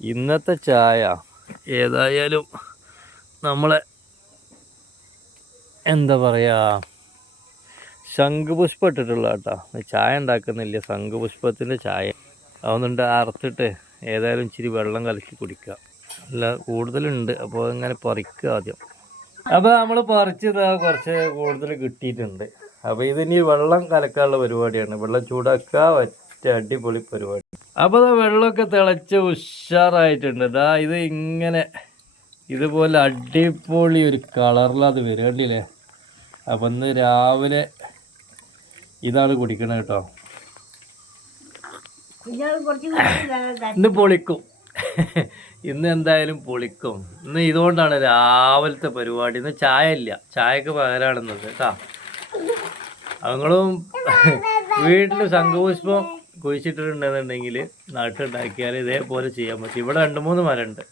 ഇന്നത്തെ ചായ ഏതായാലും നമ്മളെ എന്താ പറയുക ശംഖുപുഷ്പം ഇട്ടിട്ടുള്ള കേട്ടോ. ചായ ഉണ്ടാക്കുന്നില്ല, ശംഖുപുഷ്പത്തിൻ്റെ ചായ. അതൊന്നുണ്ട് അറുത്തിട്ട് ഏതായാലും ഇച്ചിരി വെള്ളം കലക്കി കുടിക്കുക. അല്ല കൂടുതലുണ്ട്, അപ്പോൾ ഇങ്ങനെ പറിക്കുക ആദ്യം. അപ്പോൾ നമ്മൾ പറിച്ചത് കുറച്ച് കൂടുതൽ കിട്ടിയിട്ടുണ്ട്. അപ്പോൾ ഇതിനി വെള്ളം കലക്കാനുള്ള പരിപാടിയാണ്. വെള്ളം ചൂടാക്കുക, ഒറ്റ അടിപൊളി പരിപാടി. അപ്പോൾ വെള്ളമൊക്കെ തിളച്ച് ഉഷാറായിട്ടുണ്ട്. ഇത് ഇങ്ങനെ ഇതുപോലെ അടിപൊളി ഒരു കളറിലത് വരണ്ടില്ലേ. അപ്പം ഇന്ന് രാവിലെ ഇതാണ് കുടിക്കണത് കേട്ടോ. ഇന്ന് പൊളിക്കും. ഇന്ന് എന്തായാലും പൊളിക്കും. ഇന്ന് ഇതുകൊണ്ടാണ് രാവിലത്തെ പരിപാടി. ഇന്ന് ചായ ഇല്ല, ചായക്ക് പകരാണെന്നത് കേട്ടോ. അവങ്ങളും വീട്ടിൽ ശംഖുപുഷ്പം കുഴിച്ചിട്ടിട്ടുണ്ടെന്നുണ്ടെങ്കിൽ നട്ടുണ്ടാക്കിയാൽ ഇതേപോലെ ചെയ്യാൻ പറ്റും. ഇവിടെ 2-3 മരമുണ്ട്.